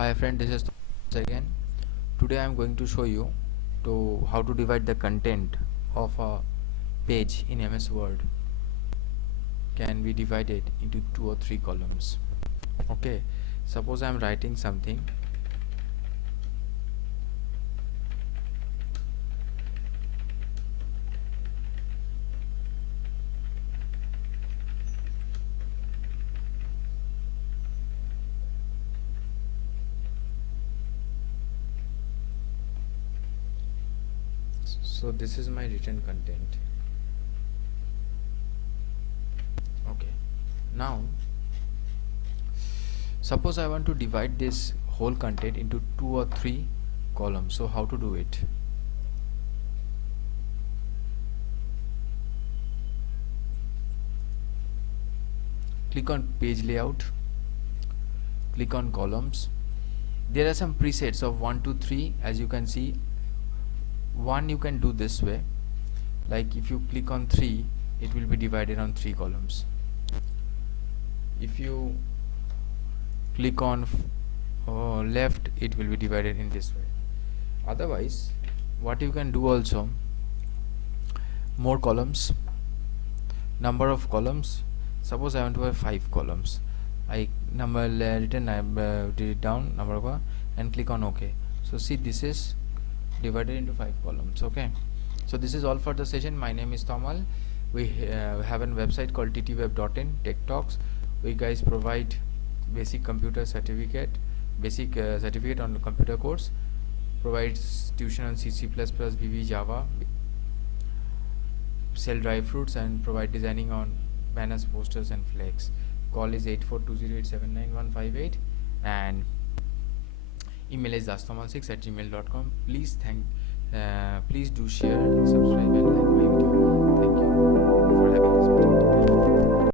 Hi friend, this is Thomas again. Today I am going to show you to how to divide the content of a page in MS Word can be divided into 2 or 3 columns. Okay, suppose I am writing something. So this is my written content. Okay, now suppose I want to divide this whole content into 2 or 3 columns. So how to do it? Click on page layout, click on columns. There are some presets of 1 to 3. As you can see, one you can do this way, like if you click on 3, it will be divided on 3 columns. If you click on left, it will be divided in this way. Otherwise, what you can do also, more columns, number of columns. Suppose I want to have 5 columns. I number written, I did it down number of and click on OK. So see, this is divided into 5 columns. Okay, so this is all for the session. My name is Tamal. We have a website called ttweb.in tech talks. We guys provide basic computer certificate, certificate on the computer course, provides tuition on C++, VB, Java, sell dry fruits, and provide designing on banners, posters and flags. Call is 8420879158 and email is dastamal6@gmail.com. Please do share, subscribe and like my video. Thank you for having this meeting today.